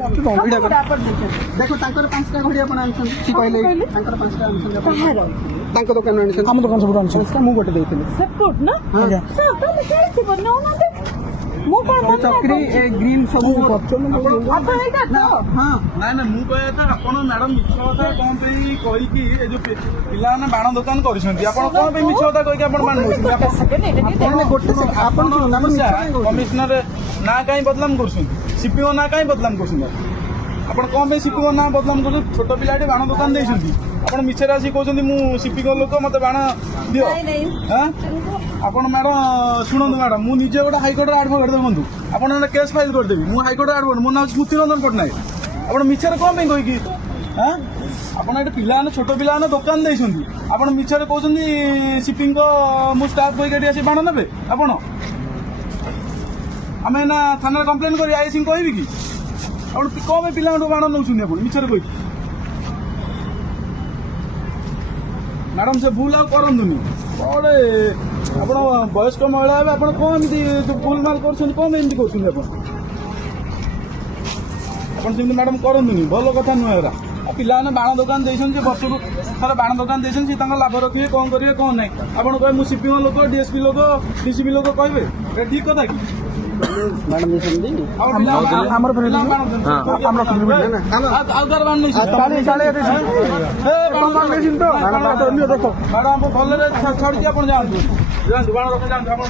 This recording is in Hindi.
देखो तांकर 5टा घड़ी आपण आनछन सी कहले तांकर 5टा आनछन तांकर दुकान आनछन हम दुकान सब आनछन मु गोटे देइथिले सपोर्ट ना हां तो मैं केते बनो ना देख मु कोन चक्री ए ग्रीन सब अपन एटा तो हां ना ना मु कहया था आपण मैडम मिछ कथा कोन पे कहि कि ए जो पिला ने बाण दुकान करिसंती आपण कोन पे मिछ कथा कहि कि आपण मान नउछन आपण गोटे आपण कमिश्नर ना काई बदलाम करसंती सीपीओ ना काई बदलाम करसंती आपण कोन पे सीपीओ ना बदलाम कर छोट पिलाटे बाण दुकान देइसंती आपण मिछरा आसी कहउछंती मु सीपी को लोक मते बाण दियो हां आपण मैडम शुणु मैडम मु निजे गोटे हाईकोर्ट एडवोकेट देखु आपन केस फाइल करदेवी मु हाईकोर्ट एडवोकेट मो ना स्मृति रंजन पट्टनायक आपण मिछर कौन पे कहि हाँ आपन ये पिला छोट पिला दुकान देइछंती आपण मिछर कहउछंती शिपिंग को मु स्टाफ कहि गाडी आसी बाण नेबे आपण आमे ना थाना कंप्लेन करी आई सिंह कहबी कि आपण कौन पे पिला बाण नउछंती आपण मिछर कहि मैडम से भूल आ करंदुनी बड़े आप वयस्क महिला आप कौन भूल माल कर मैडम करनी भल कथा नुह पिला बाण दुकान देते वर्ष को थोड़ा बाण दुकान देते लाभ रखिए कौन करेंगे कौन ना आपड़ कहे मुझे सीपीओ लोक डीएसपी लोक डीसीपी लोक कहे ठीक कथा कि मैडम भल छाड़ी आप जातु बाण रख जातु